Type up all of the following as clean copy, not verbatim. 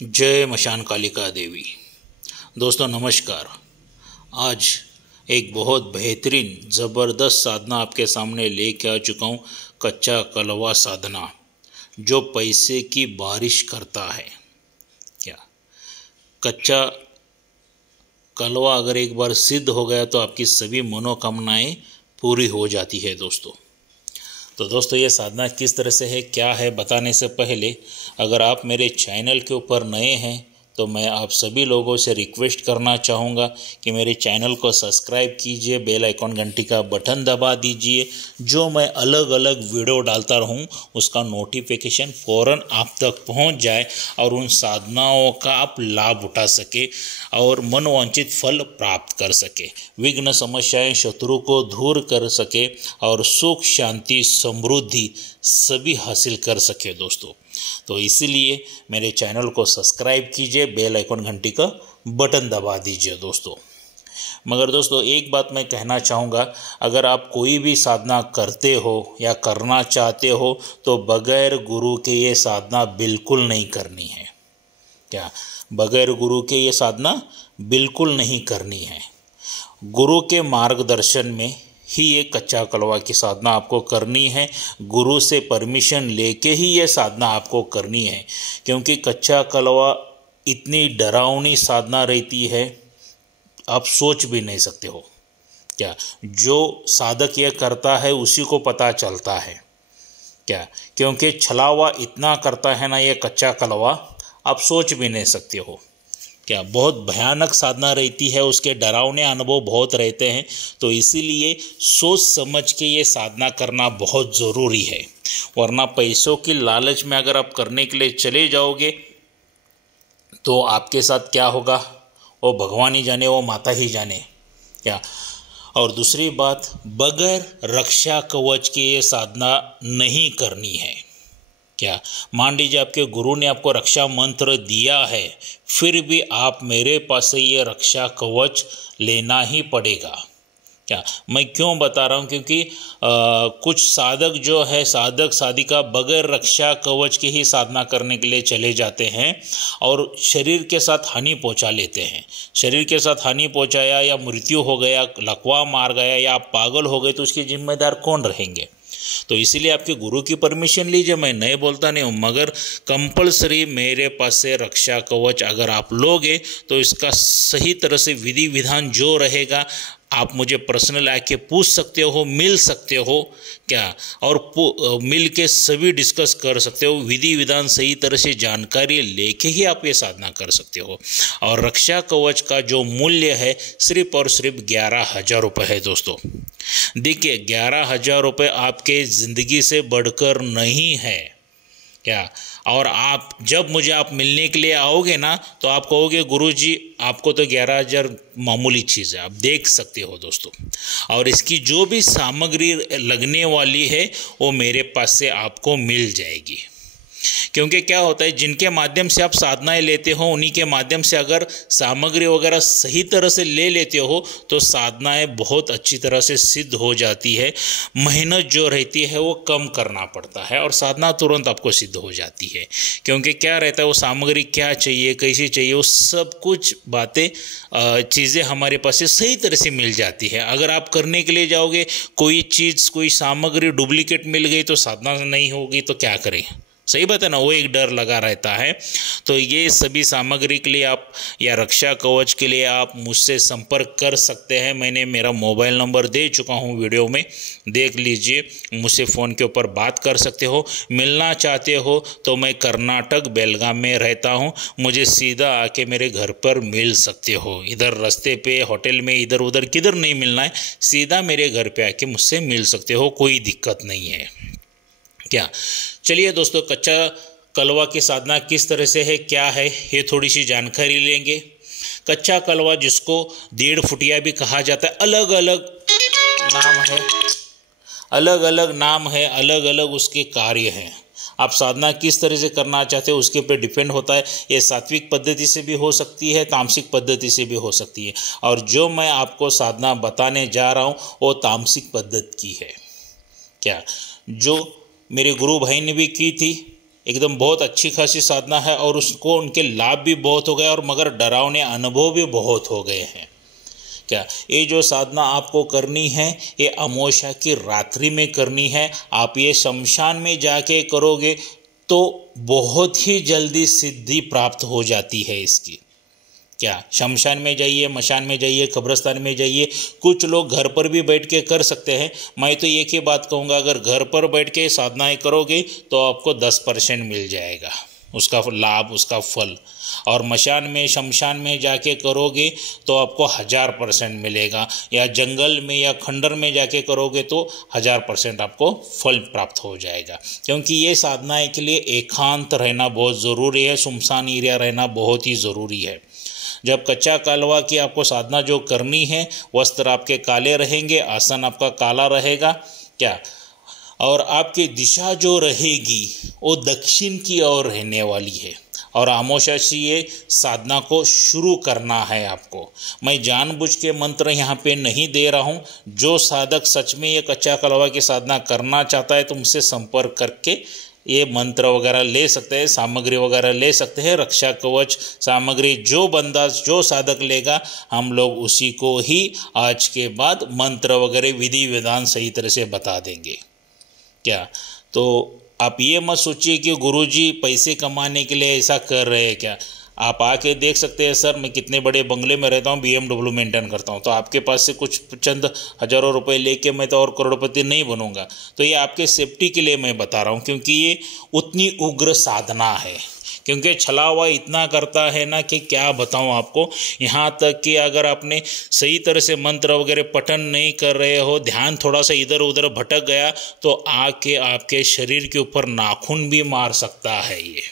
जय मशान कालिका देवी। दोस्तों नमस्कार। आज एक बहुत बेहतरीन ज़बरदस्त साधना आपके सामने लेके आ चुका हूँ। कच्चा कलवा साधना जो पैसे की बारिश करता है। क्या कच्चा कलवा अगर एक बार सिद्ध हो गया तो आपकी सभी मनोकामनाएं पूरी हो जाती है दोस्तों। तो दोस्तों ये साधना किस तरह से है, क्या है, बताने से पहले अगर आप मेरे चैनल के ऊपर नए हैं तो मैं आप सभी लोगों से रिक्वेस्ट करना चाहूँगा कि मेरे चैनल को सब्सक्राइब कीजिए, बेल आइकॉन घंटी का बटन दबा दीजिए। जो मैं अलग अलग वीडियो डालता रहूँ उसका नोटिफिकेशन फ़ौरन आप तक पहुँच जाए और उन साधनाओं का आप लाभ उठा सके और मनोवांछित फल प्राप्त कर सके, विघ्न समस्याएं शत्रु को दूर कर सके और सुख शांति समृद्धि सभी हासिल कर सके दोस्तों। तो इसीलिए मेरे चैनल को सब्सक्राइब कीजिए, बेल आइकन घंटी का बटन दबा दीजिए दोस्तों। मगर दोस्तों एक बात मैं कहना चाहूँगा, अगर आप कोई भी साधना करते हो या करना चाहते हो तो बगैर गुरु के ये साधना बिल्कुल नहीं करनी है। क्या बगैर गुरु के ये साधना बिल्कुल नहीं करनी है। गुरु के मार्गदर्शन में ही ये कच्चा कलवा की साधना आपको करनी है। गुरु से परमिशन लेके ही ये साधना आपको करनी है, क्योंकि कच्चा कलवा इतनी डरावनी साधना रहती है आप सोच भी नहीं सकते हो। क्या जो साधक ये करता है उसी को पता चलता है। क्या क्योंकि छलावा इतना करता है ना ये कच्चा कलवा, आप सोच भी नहीं सकते हो। क्या बहुत भयानक साधना रहती है, उसके डरावने अनुभव बहुत रहते हैं। तो इसीलिए सोच समझ के ये साधना करना बहुत ज़रूरी है, वरना पैसों की लालच में अगर आप करने के लिए चले जाओगे तो आपके साथ क्या होगा वो भगवान ही जाने, वो माता ही जाने। क्या और दूसरी बात, बगैर रक्षा कवच के ये साधना नहीं करनी है। क्या मान लीजिए आपके गुरु ने आपको रक्षा मंत्र दिया है, फिर भी आप मेरे पास से ये रक्षा कवच लेना ही पड़ेगा। क्या मैं क्यों बता रहा हूँ, क्योंकि कुछ साधक जो है, साधक साधिका बगैर रक्षा कवच के ही साधना करने के लिए चले जाते हैं और शरीर के साथ हानि पहुँचा लेते हैं। शरीर के साथ हानि पहुँचाया या मृत्यु हो गया, लकवा मार गया या आप पागल हो गए तो उसके जिम्मेदार कौन रहेंगे। तो इसीलिए आपके गुरु की परमिशन लीजिए, मैं नहीं बोलता नहीं हूँ, मगर कंपलसरी मेरे पास से रक्षा कवच अगर आप लोगे तो इसका सही तरह से विधि विधान जो रहेगा आप मुझे पर्सनल आके पूछ सकते हो, मिल सकते हो। क्या और मिल के सभी डिस्कस कर सकते हो, विधि विधान सही तरह से जानकारी लेके ही आप ये साधना कर सकते हो। और रक्षा कवच का जो मूल्य है सिर्फ और सिर्फ 11,000 रुपये है दोस्तों। देखिए 11,000 रुपये आपके ज़िंदगी से बढ़कर नहीं है। क्या और आप जब मुझे आप मिलने के लिए आओगे ना तो आप कहोगे गुरुजी आपको तो 11,000 मामूली चीज़ है, आप देख सकते हो दोस्तों। और इसकी जो भी सामग्री लगने वाली है वो मेरे पास से आपको मिल जाएगी। क्योंकि क्या होता है, जिनके माध्यम से आप साधनाएं लेते हो उन्हीं के माध्यम से अगर सामग्री वगैरह सही तरह से ले लेते हो तो साधनाएं बहुत अच्छी तरह से सिद्ध हो जाती है। मेहनत जो रहती है वो कम करना पड़ता है और साधना तुरंत आपको सिद्ध हो जाती है। क्योंकि क्या रहता है, वो सामग्री क्या चाहिए, कैसी चाहिए, वो सब कुछ बातें चीज़ें हमारे पास से सही तरह से मिल जाती है। अगर आप करने के लिए जाओगे कोई चीज़, कोई सामग्री डुप्लीकेट मिल गई तो साधना नहीं होगी तो क्या करें। सही बात है ना, वो एक डर लगा रहता है। तो ये सभी सामग्री के लिए आप या रक्षा कवच के लिए आप मुझसे संपर्क कर सकते हैं। मैंने मेरा मोबाइल नंबर दे चुका हूँ वीडियो में, देख लीजिए, मुझसे फ़ोन के ऊपर बात कर सकते हो। मिलना चाहते हो तो मैं कर्नाटक बेलगाम में रहता हूँ, मुझे सीधा आके मेरे घर पर मिल सकते हो। इधर रास्ते पे होटल में इधर उधर किधर नहीं मिलना है, सीधा मेरे घर पे आके मुझसे मिल सकते हो, कोई दिक्कत नहीं है। क्या चलिए दोस्तों, कच्चा कलवा की साधना किस तरह से है, क्या है, ये थोड़ी सी जानकारी लेंगे। कच्चा कलवा जिसको 1.5 फुटिया भी कहा जाता है, अलग अलग नाम है, अलग अलग नाम है, अलग अलग उसके कार्य हैं। आप साधना किस तरह से करना चाहते हो उसके ऊपर डिपेंड होता है। ये सात्विक पद्धति से भी हो सकती है, तामसिक पद्धति से भी हो सकती है। और जो मैं आपको साधना बताने जा रहा हूँ वो तामसिक पद्धति की है। क्या जो मेरे गुरु भाई ने भी की थी एकदम बहुत अच्छी खासी साधना है और उसको उनके लाभ भी बहुत हो गए और मगर डरावने अनुभव भी बहुत हो गए हैं। क्या ये जो साधना आपको करनी है ये अमावस्या की रात्रि में करनी है। आप ये शमशान में जाके करोगे तो बहुत ही जल्दी सिद्धि प्राप्त हो जाती है इसकी। क्या शमशान में जाइए, मशान में जाइए, कब्रिस्तान में जाइए, कुछ लोग घर पर भी बैठ के कर सकते हैं। मैं तो एक ही बात कहूँगा, अगर घर पर बैठ के साधनाएं करोगे तो आपको 10% मिल जाएगा उसका लाभ, उसका फल। और मशान में, शमशान में जाके करोगे तो आपको 1000% मिलेगा, या जंगल में या खंडर में जाके करोगे तो 1000% आपको फल प्राप्त हो जाएगा। क्योंकि ये साधनाएं के लिए एकांत रहना बहुत ज़रूरी है, सुनसान एरिया रहना बहुत ही ज़रूरी है। जब कच्चा कालवा की आपको साधना जो करनी है, वस्त्र आपके काले रहेंगे, आसन आपका काला रहेगा। क्या और आपकी दिशा जो रहेगी वो दक्षिण की ओर रहने वाली है। और अमावस्या से ये साधना को शुरू करना है आपको। मैं जानबूझ के मंत्र यहाँ पे नहीं दे रहा हूँ। जो साधक सच में ये कच्चा कलवा की साधना करना चाहता है तो मुझसे संपर्क करके ये मंत्र वगैरह ले सकते हैं, सामग्री वगैरह ले सकते हैं। रक्षा कवच सामग्री जो बंदा, जो साधक लेगा, हम लोग उसी को ही आज के बाद मंत्र वगैरह विधि विधान सही तरह से बता देंगे। क्या तो आप ये मत सोचिए कि गुरुजी पैसे कमाने के लिए ऐसा कर रहे हैं। क्या आप आके देख सकते हैं, सर मैं कितने बड़े बंगले में रहता हूँ, BMW मेंटेन करता हूँ, तो आपके पास से कुछ चंद हज़ारों रुपए लेके मैं तो और करोड़पति नहीं बनूंगा। तो ये आपके सेफ्टी के लिए मैं बता रहा हूँ, क्योंकि ये उतनी उग्र साधना है। क्योंकि छलावा इतना करता है ना कि क्या बताऊं आपको। यहाँ तक कि अगर आपने सही तरह से मंत्र वगैरह पठन नहीं कर रहे हो, ध्यान थोड़ा सा इधर उधर भटक गया तो आके आपके शरीर के ऊपर नाखून भी मार सकता है ये।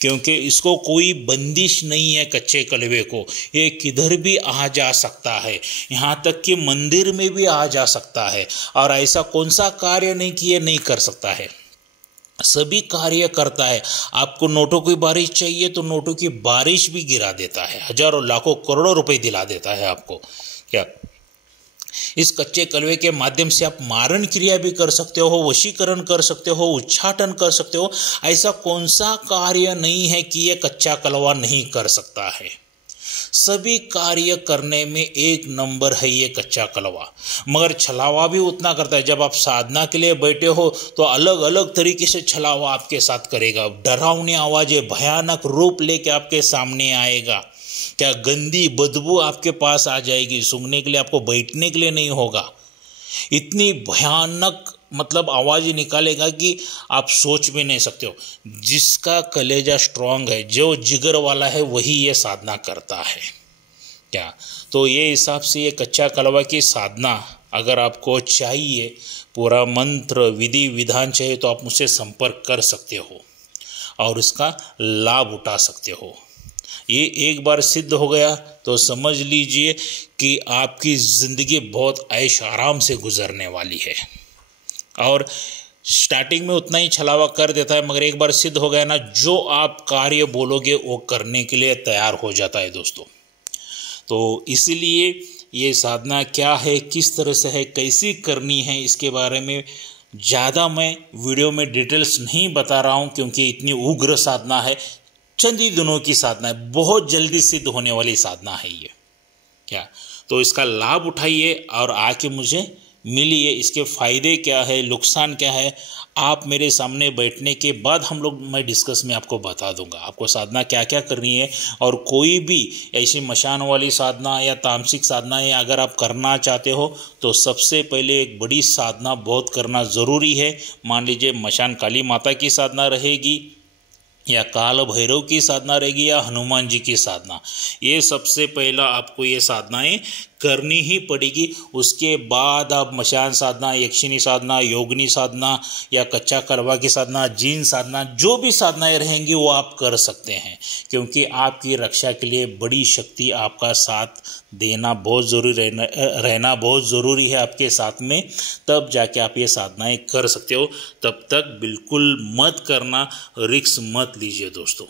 क्योंकि इसको कोई बंदिश नहीं है कच्चे कलवे को, ये किधर भी आ जा सकता है, यहाँ तक कि मंदिर में भी आ जा सकता है। और ऐसा कौन सा कार्य नहीं किए नहीं कर सकता है, सभी कार्य करता है। आपको नोटों की बारिश चाहिए तो नोटों की बारिश भी गिरा देता है, हजारों लाखों करोड़ों रुपए दिला देता है आपको। क्या इस कच्चे कलवे के माध्यम से आप मारण क्रिया भी कर सकते हो, वशीकरण कर सकते हो, उच्चाटन कर सकते हो। ऐसा कौन सा कार्य नहीं है कि ये कच्चा कलवा नहीं कर सकता है। सभी कार्य करने में एक नंबर है ये कच्चा कलवा। मगर छलावा भी उतना करता है। जब आप साधना के लिए बैठे हो तो अलग अलग तरीके से छलावा आपके साथ करेगा। डरावनी आवाज़ें, भयानक रूप लेके आपके सामने आएगा। क्या गंदी बदबू आपके पास आ जाएगी, सूंघने के लिए, आपको बैठने के लिए नहीं होगा। इतनी भयानक मतलब आवाज़ निकालेगा कि आप सोच भी नहीं सकते हो। जिसका कलेजा स्ट्रांग है, जो जिगर वाला है, वही ये साधना करता है। क्या तो ये हिसाब से ये कच्चा कलवा की साधना अगर आपको चाहिए, पूरा मंत्र विधि विधान चाहिए, तो आप मुझसे संपर्क कर सकते हो और इसका लाभ उठा सकते हो। ये एक बार सिद्ध हो गया तो समझ लीजिए कि आपकी ज़िंदगी बहुत ऐश आराम से गुजरने वाली है। और स्टार्टिंग में उतना ही छलावा कर देता है, मगर एक बार सिद्ध हो गया ना, जो आप कार्य बोलोगे वो करने के लिए तैयार हो जाता है दोस्तों। तो इसीलिए ये साधना क्या है, किस तरह से है, कैसी करनी है, इसके बारे में ज़्यादा मैं वीडियो में डिटेल्स नहीं बता रहा हूँ, क्योंकि इतनी उग्र साधना है। चंद ही दिनों की साधना है, बहुत जल्दी सिद्ध होने वाली साधना है ये। क्या तो इसका लाभ उठाइए और आके मुझे मिलिए। इसके फ़ायदे क्या है, नुकसान क्या है, आप मेरे सामने बैठने के बाद मैं डिस्कस में आपको बता दूंगा आपको साधना क्या क्या करनी है। और कोई भी ऐसी मशान वाली साधना या तामसिक साधना या अगर आप करना चाहते हो तो सबसे पहले एक बड़ी साधना बहुत करना ज़रूरी है। मान लीजिए मशान काली माता की साधना रहेगी, या काल भैरव की साधना रहेगी, या हनुमान जी की साधना। ये सबसे पहला आपको ये साधनाएं करनी ही पड़ेगी। उसके बाद आप मशान साधना, यक्षिणी साधना, योगिनी साधना, या कच्चा कलवा की साधना, जीन साधना, जो भी साधनाएं रहेंगी वो आप कर सकते हैं। क्योंकि आपकी रक्षा के लिए बड़ी शक्ति आपका साथ देना बहुत ज़रूरी, रहना बहुत ज़रूरी है आपके साथ में, तब जाके आप ये साधनाएं कर सकते हो। तब तक बिल्कुल मत करना, रिस्क मत लीजिए दोस्तों।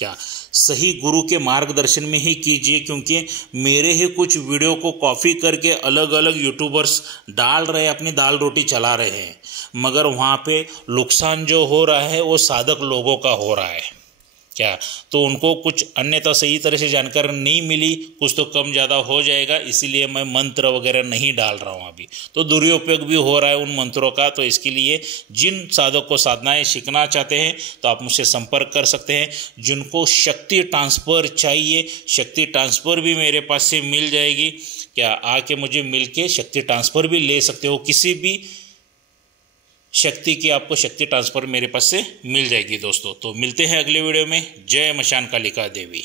क्या सही गुरु के मार्गदर्शन में ही कीजिए, क्योंकि मेरे ही कुछ वीडियो को कॉपी करके अलग अलग यूट्यूबर्स डाल रहे हैं, अपनी दाल रोटी चला रहे हैं, मगर वहाँ पे नुकसान जो हो रहा है वो साधक लोगों का हो रहा है। क्या तो उनको कुछ अन्यथा सही तरह से जानकारी नहीं मिली, कुछ तो कम ज़्यादा हो जाएगा, इसीलिए मैं मंत्र वगैरह नहीं डाल रहा हूँ अभी। तो दुरुपयोग भी हो रहा है उन मंत्रों का। तो इसके लिए जिन साधक को साधनाएं सीखना चाहते हैं तो आप मुझसे संपर्क कर सकते हैं। जिनको शक्ति ट्रांसफ़र चाहिए, शक्ति ट्रांसफ़र भी मेरे पास से मिल जाएगी। क्या आके मुझे मिल के शक्ति ट्रांसफ़र भी ले सकते हो, किसी भी शक्ति की आपको शक्ति ट्रांसफ़र मेरे पास से मिल जाएगी दोस्तों। तो मिलते हैं अगले वीडियो में। जय मशान कालिका देवी।